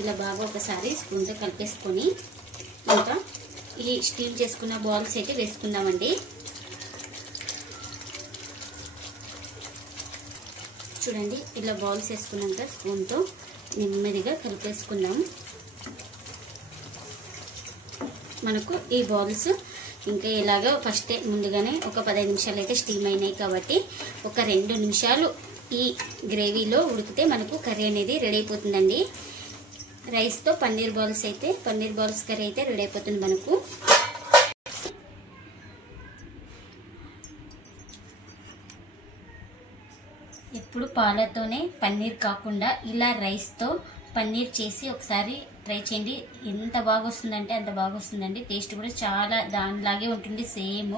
ఇలా బాగా ఒకసారి స్పూన్తో కలిపేసుకొని ఇంకా ఈ స్టీమ్ చేసుకున్న బాల్స్ అయితే వేసుకుందామండి. చూడండి ఇలా బాల్స్ వేసుకున్నాక స్పూన్తో నెమ్మదిగా కలిపేసుకుందాం. మనకు ఈ బాల్స్ ఇంకా ఇలాగా ఫస్ట్ ముందుగానే ఒక 15 నిమిషాలు అయితే స్టీమ్ అయినాయి కాబట్టి ఒక 2 నిమిషాలు ఈ గ్రేవీలో ఉడికితే మనకు కర్రీ అనేది రెడీ అయిపోతుందండి. రైస్తో పన్నీర్ బాల్స్ కర్రీ అయితే రెడీ అయిపోతుంది మనకు. ఎప్పుడు పాలతోనే పన్నీర్ కాకుండా ఇలా రైస్తో పన్నీర్ చేసి ఒకసారి ట్రై చేయండి. ఎంత బాగా వస్తుందంటే అంత బాగా వస్తుందండి. టేస్ట్ కూడా చాలా దానిలాగే ఉంటుంది సేమ్.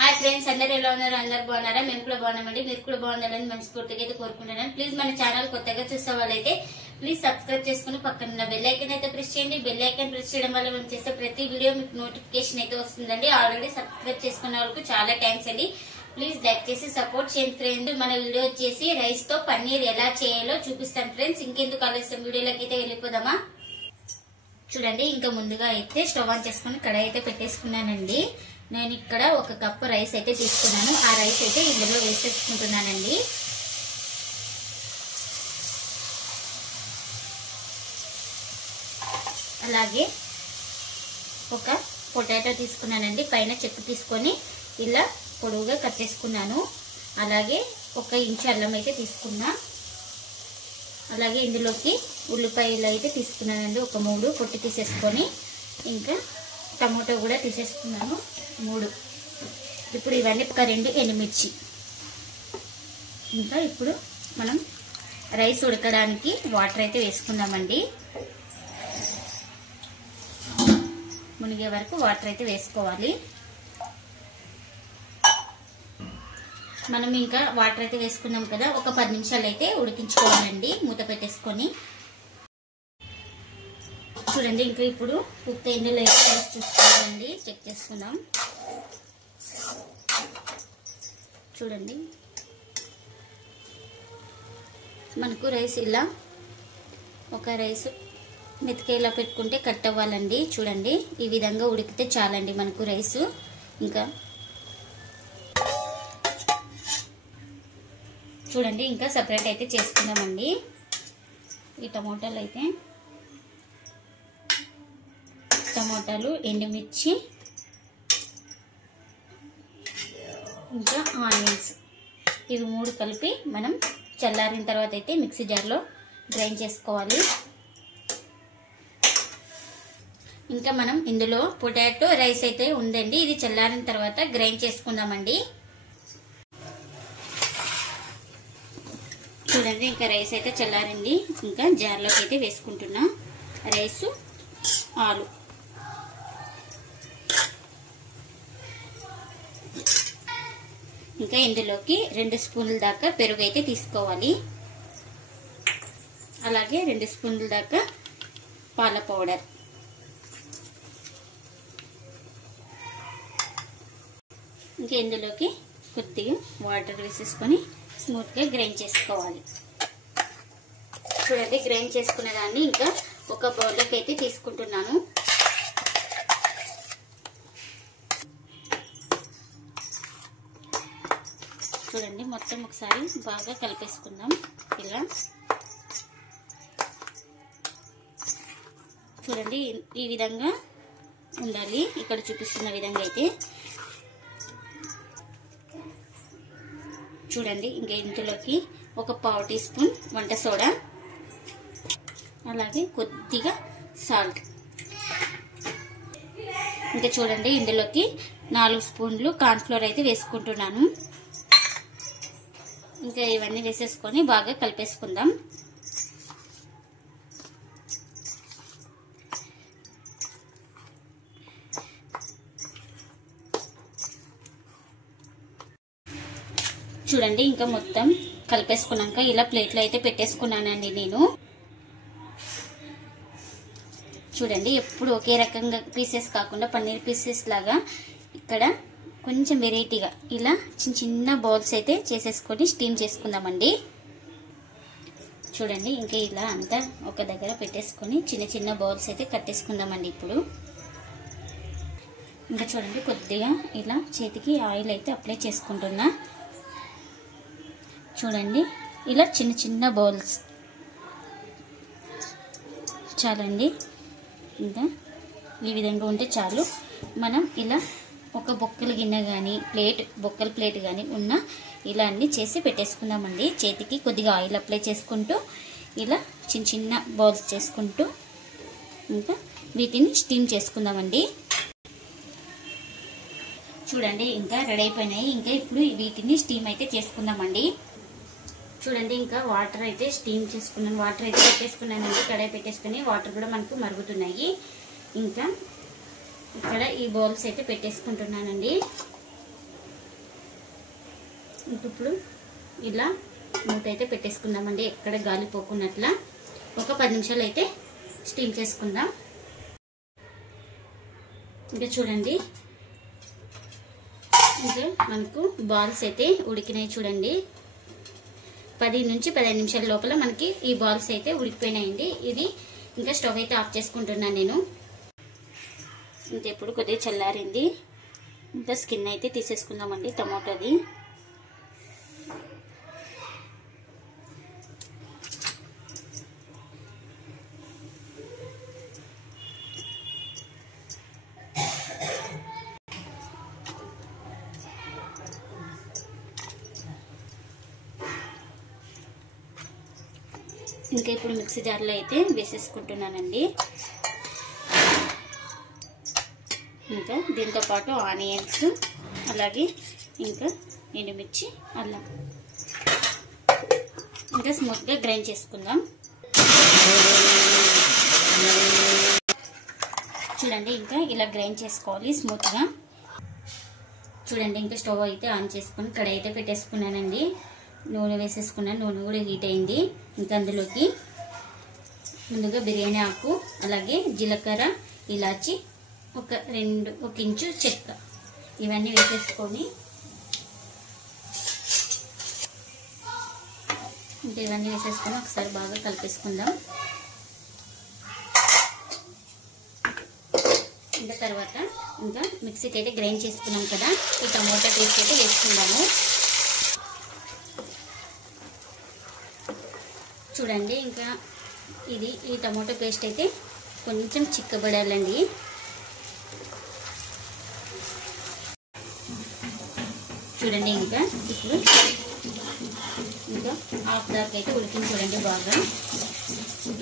హాయ్ ఫ్రెండ్స్, అందరూ ఎలా ఉన్నారు? అందరు బాగున్నారా? మేము కూడా బాగున్నామండి. మీరు కూడా బాగుండాలని మనస్ఫూర్తిగా అయితే కోరుకుంటున్నాను. ప్లీజ్ మన ఛానల్ కొత్తగా చూసే వాళ్ళైతే ప్లీజ్ సబ్స్క్రైబ్ చేసుకుని పక్కన బెల్ ఐకాన్ అయితే ప్రెస్ చేయండి. బెల్ ఐకాన్ ప్రెస్ చేయడం వల్ల మేము చేసే ప్రతి వీడియో మీకు నోటిఫికేషన్ అయితే వస్తుందండి. ఆల్రెడీ సబ్స్క్రైబ్ చేసుకున్న వాళ్ళకి చాలా థ్యాంక్స్ అండి. ప్లీజ్ లైక్ చేసి సపోర్ట్ చేయండి ఫ్రెండ్. మన వీడియో వచ్చేసి రైస్ తో పన్నీర్ ఎలా చేయాలో చూపిస్తాను ఫ్రెండ్స్. ఇంకెందుకు ఆలస్యం, వీడియోలోకి అయితే వెళ్ళిపోదామా? చూడండి, ఇంకా ముందుగా అయితే స్టవ్ ఆన్ చేసుకుని కడాయి అయితే పెట్టేసుకున్నానండి. నేను ఇక్కడ 1 కప్పు రైస్ అయితే తీసుకున్నాను. ఆ రైస్ అయితే ఇందులో వేసేసుకుంటున్నానండి. అలాగే ఒక పొటాటో తీసుకున్నానండి. పైన చెక్కు తీసుకొని ఇలా పొడవుగా కట్ చేసుకున్నాను. అలాగే 1 ఇంచు అల్లం అయితే తీసుకున్నా. అలాగే ఇందులోకి ఉల్లిపాయలు అయితే తీసుకున్నానండి. ఒక 3 పొట్టు తీసేసుకొని ఇంకా టమోటో కూడా తీసేసుకున్నాను 3. ఇప్పుడు ఇవన్నీ ఒక 2 ఎండుమిర్చి. ఇంకా ఇప్పుడు మనం రైస్ ఉడకడానికి వాటర్ అయితే వేసుకుందామండి. మునిగే వరకు వాటర్ అయితే వేసుకోవాలి. మనం ఇంకా వాటర్ అయితే వేసుకున్నాం కదా, ఒక 10 నిమిషాలు అయితే ఉడికించుకోవాలండి మూత పెట్టేసుకొని. చూడండి, ఇంకా ఇప్పుడు ఉప్పు ఇందులో అయితే రైస్ చూసుకోవాలండి, చెక్ చేసుకుందాం. చూడండి, మనకు రైస్ ఇలా ఒక రైస్ మెతికేలా పెట్టుకుంటే కట్ అవ్వాలండి. చూడండి, ఈ విధంగా ఉడికితే చాలండి మనకు రైస్. ఇంకా చూడండి, ఇంకా సపరేట్ అయితే చేసుకుందామండి. ఈ టమోటాలు, ఎండుమిర్చి, ఇంకా ఆనియన్స్, ఇవి 3 కలిపి మనం చల్లారిన తర్వాత అయితే మిక్సీ జార్లో గ్రైండ్ చేసుకోవాలి. ఇంకా మనం ఇందులో పొటాటో రైస్ అయితే ఉందండి, ఇది చల్లారిన తర్వాత గ్రైండ్ చేసుకుందామండి. చూడండి, ఇంకా రైస్ అయితే చల్లారింది. ఇంకా జార్లోకి అయితే వేసుకుంటున్నా రైసు, ఆలు. ఇంకా ఇందులోకి 2 స్పూన్ల దాకా పెరుగు అయితే తీసుకోవాలి. అలాగే 2 స్పూన్ల దాకా పాల పౌడర్. ఇంకా ఇందులోకి కొద్దిగా వాటర్ వేసేసుకొని స్మూత్గా గ్రైండ్ చేసుకోవాలి. చూడండి, గ్రైండ్ చేసుకున్న దాన్ని ఇంకా ఒక బౌల్లోకి అయితే తీసుకుంటున్నాను. చూడండి, మొత్తం ఒకసారి బాగా కలిపేసుకుందాం. ఇలా చూడండి, ఈ విధంగా ఉండాలి. ఇక్కడ చూపిస్తున్న విధంగా అయితే చూడండి. ఇంకా ఇందులోకి ఒక 1/2 టీ స్పూన్ వంట సోడా, అలాగే కొద్దిగా సాల్ట్. ఇంకా చూడండి, ఇందులోకి 4 స్పూన్లు కార్న్ఫ్లోర్ అయితే వేసుకుంటున్నాను. ఇంకా ఇవన్నీ వేసేసుకొని బాగా కలిపేసుకుందాం. చూడండి, ఇంకా మొత్తం కలిపేసుకున్నాక ఇలా ప్లేట్లో అయితే పెట్టేసుకున్నానండి నేను. చూడండి, ఎప్పుడు ఒకే రకంగా పీసెస్ కాకుండా పన్నీర్ పీసెస్ లాగా ఇక్కడ కొంచెం వెరైటీగా ఇలా చిన్న చిన్న బౌల్స్ అయితే చేసేసుకొని స్టీమ్ చేసుకుందామండి. చూడండి ఇంకా ఇలా అంతా ఒక దగ్గర పెట్టేసుకొని చిన్న చిన్న బౌల్స్ అయితే కట్టేసుకుందామండి. ఇప్పుడు ఇంకా చూడండి కొద్దిగా ఇలా చేతికి ఆయిల్ అయితే అప్లై చేసుకుంటున్నా. చూడండి ఇలా చిన్న చిన్న బౌల్స్ చాలండి. ఇంకా ఈ విధంగా ఉంటే చాలు. మనం ఇలా ఒక బొక్కల గిన్నె కానీ బొక్కల ప్లేట్ కానీ ఉన్న ఇలా అన్ని చేసి పెట్టేసుకుందామండి. చేతికి కొద్దిగా ఆయిల్ అప్లై చేసుకుంటూ ఇలా చిన్న చిన్న బౌల్స్ చేసుకుంటూ ఇంకా వీటిని స్టీమ్ చేసుకుందామండి. చూడండి ఇంకా రెడీ అయిపోయినాయి. ఇంకా ఇప్పుడు వీటిని స్టీమ్ అయితే చేసుకుందామండి. చూడండి ఇంకా వాటర్ అయితే స్టీమ్ చేసుకున్నాను. వాటర్ అయితే పెట్టేసుకున్నానండి. కడాయి పెట్టేసుకుని వాటర్ కూడా మనకు మరుగుతున్నాయి. ఇంకా ఇక్కడ ఈ బౌల్స్ అయితే పెట్టేసుకుంటున్నానండి. ఇప్పుడు ఇలా మూత అయితే పెట్టేసుకుందామండి. ఎక్కడ గాలి పోకున్నట్లా ఒక 10 నిమిషాలు అయితే స్టీమ్ చేసుకుందాం. ఇంకా చూడండి ఇంకా మనకు బాల్స్ అయితే ఉడికినాయి. చూడండి 10 నుంచి 15 నిమిషాల లోపల మనకి ఈ బాల్స్ అయితే ఉడికిపోయినాయండి. ఇది ఇంకా స్టవ్ అయితే ఆఫ్ చేసుకుంటున్నాను నేను. ఇంకా ఇప్పుడు కొద్దిగా చల్లారింది. ఇంకా స్కిన్ అయితే తీసేసుకుందామండి టమాటోది. ఇంకా ఇప్పుడు మిక్సీ జార్లో అయితే వేసేసుకుంటున్నానండి. ఇంకా దీంతో పాటు ఆనియన్స్ అలాగే ఇంకా ఎండుమిర్చి అల్లం ఇంకా స్మూత్గా గ్రైండ్ చేసుకుందాం. చూడండి ఇంకా ఇలా గ్రైండ్ చేసుకోవాలి స్మూత్గా. చూడండి ఇంకా స్టవ్ అయితే ఆన్ చేసుకుని కడాయి అయితే పెట్టేసుకున్నానండి. నూనె వేసేసుకున్నాను. నూనె కూడా హీట్ అయింది. ఇంకా అందులోకి ముందుగా బిర్యానీ ఆకు అలాగే జీలకర్ర ఇలాచి ఒక ఇంచు చెక్క ఇవన్నీ వేసేసుకొని ఇంకా ఇవన్నీ వేసేసుకొని ఒకసారి బాగా కలిపేసుకుందాం. ఇంకా తర్వాత ఇంకా మిక్సీకి అయితే గ్రైండ్ చేసుకున్నాం కదా, ఈ టమోటా పేస్ట్ అయితే వేసుకుందాము. చూడండి ఇంకా ఈ టమాటో పేస్ట్ అయితే కొంచెం చిక్కబడాలండి. చూడండి ఇంకా ఇప్పుడు ఇంకా హాఫ్ దాకా అయితే ఉడికింది. చూడండి బాగా.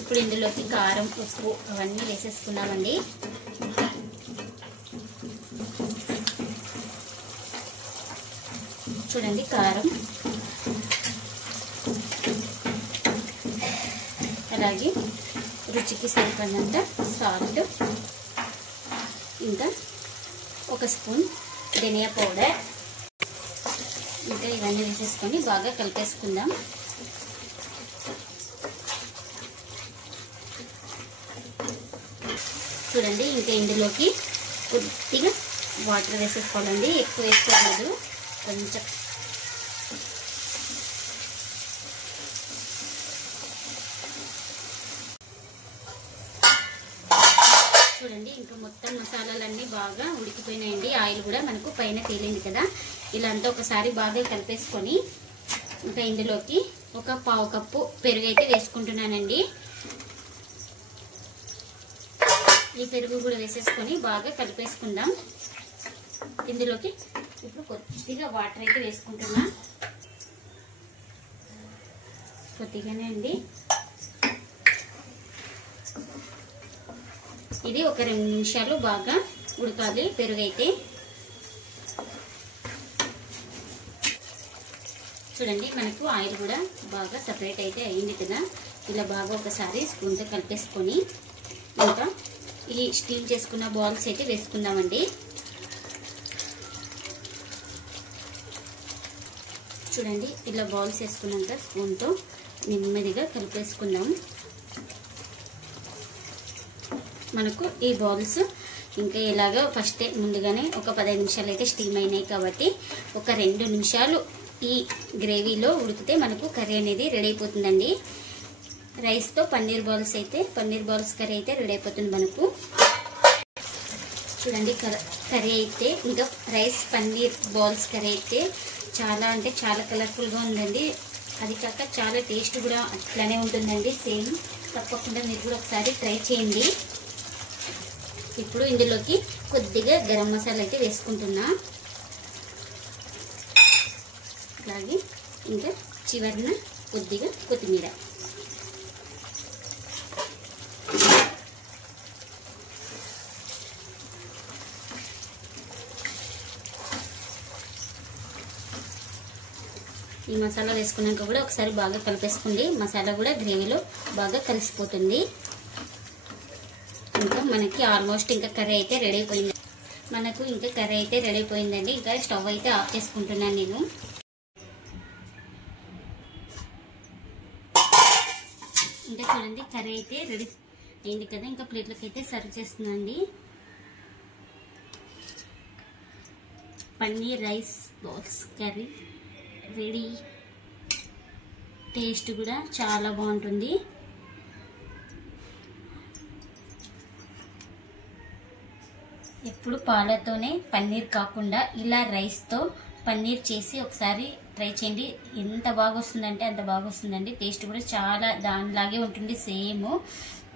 ఇప్పుడు ఇందులోకి కారం ఉప్పు అవన్నీ వేసేసుకున్నామండి. చూడండి కారం అలాగే రుచికి సరిపడినంత సాల్ట్ ఇంకా 1 స్పూన్ ధనియా పౌడర్ ఇంకా ఇవన్నీ వేసేసుకొని బాగా కలిపేసుకుందాం. చూడండి ఇంకా ఇందులోకి కొద్దిగా వాటర్ వేసేసుకోవాలండి. ఎక్కువ వేసుకోలేదు, కొంచెం. చూడండి ఇంకా మొత్తం మసాలాలన్నీ బాగా ఉడికిపోయినాయండి. ఆయిల్ కూడా మనకు పైన తేలింది కదా. ఇలా అంతా ఒకసారి బాగా కలిపేసుకొని ఇంకా ఇందులోకి ఒక 1/2 కప్పు పెరుగు అయితే వేసుకుంటున్నానండి. ఈ పెరుగు కూడా వేసేసుకొని బాగా కలిపేసుకుందాం. ఇందులోకి ఇప్పుడు కొద్దిగా వాటర్ అయితే వేసుకుంటున్నా. కొద్దిగానే అండి. ఇది ఒక 2 నిమిషాలు బాగా ఉడకాలి పెరుగు అయితే. చూడండి మనకు ఆయిల్ కూడా బాగా సపరేట్ అయితే అయింది కదా. ఇలా బాగా ఒకసారి స్పూన్తో కలిపేసుకొని ఇంకా ఈ స్టీమ్ చేసుకున్న బాల్స్ అయితే వేసుకుందామండి. చూడండి ఇలా బాల్స్ వేసుకున్నాక స్పూన్తో నెమ్మదిగా కలిపేసుకుందాం. మనకు ఈ బాల్స్ ఇంకా ఇలాగా ఫస్ట్ ముందుగానే ఒక 15 నిమిషాలు అయితే స్టీమ్ అయినాయి కాబట్టి ఒక 2 నిమిషాలు ఈ గ్రేవీలో ఉడికితే మనకు కర్రీ అనేది రెడీ అయిపోతుందండి. రైస్తో పన్నీర్ బాల్స్ కర్రీ అయితే రెడీ అయిపోతుంది మనకు. చూడండి కర్రీ అయితే ఇంకా రైస్ పన్నీర్ బాల్స్ కర్రీ అయితే చాలా అంటే చాలా కలర్ఫుల్గా ఉందండి. అది కాక చాలా టేస్ట్ కూడా అట్లానే ఉంటుందండి సేమ్. తప్పకుండా మీరు కూడా ఒకసారి ట్రై చేయండి. ఇప్పుడు ఇందులోకి కొద్దిగా గరం మసాలా అయితే వేసుకుంటున్నా. అలాగే ఇంకా చివరిన కొద్దిగా కొత్తిమీర. ఈ మసాలా వేసుకున్నాక కూడా ఒకసారి బాగా కలిపేసుకోండి. మసాలా కూడా గ్రేవీలో బాగా కలిసిపోతుంది. ఇంకా మనకి ఆల్మోస్ట్ ఇంకా కర్రీ అయితే రెడీ అయిపోయింది. ఇంకా స్టవ్ అయితే ఆఫ్ చేసుకుంటున్నాను నేను. ఇంకా చూడండి కర్రీ అయితే రెడీ అయింది కదా. ఇంకా ప్లేట్లోకి అయితే సర్వ్ చేస్తున్నాండి. Paneer rice balls curry ready. Taste కూడా చాలా బాగుంటుంది. ఎప్పుడు పాలతోనే పన్నీర్ కాకుండా ఇలా రైస్తో పన్నీర్ చేసి ఒకసారి ట్రై చేయండి. ఎంత బాగా వస్తుందంటే అంత బాగా వస్తుందండి. టేస్ట్ కూడా చాలా దానిలాగే ఉంటుంది సేమ్.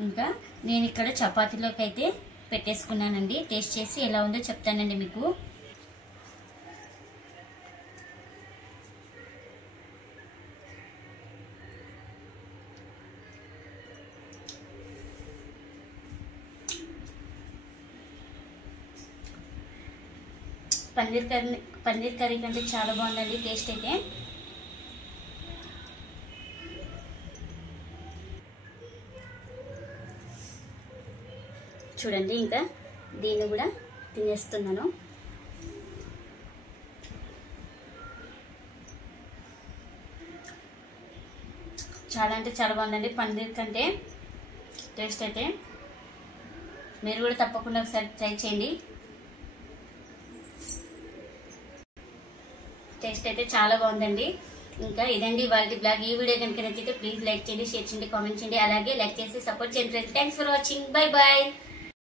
ఇంకా నేను ఇక్కడ చపాతీలోకి అయితే పెట్టేసుకున్నానండి. టేస్ట్ చేసి ఎలా ఉందో చెప్తానండి మీకు. పన్నీర్ కర్రీ కంటే చాలా బాగుందండి టేస్ట్ అయితే. చూడండి ఇంకా దీన్ని కూడా తినేస్తున్నాను. చాలా అంటే చాలా బాగుందండి పన్నీర్ కంటే టేస్ట్ అయితే. మీరు కూడా తప్పకుండా ఒకసారి ట్రై చేయండి. టేస్ట్ అయితే చాలా బాగుందండి. ఇంకా ఇదండి వాళ్ళ బ్లాగ్. ఈ వీడియో కనుక నచ్చితే ప్లీజ్ లైక్ చేయండి, షేర్ చేయండి, కామెంట్ చేయండి. అలాగే లైక్ చేసి సపోర్ట్ చేయండి. Thanks for watching. Bye bye.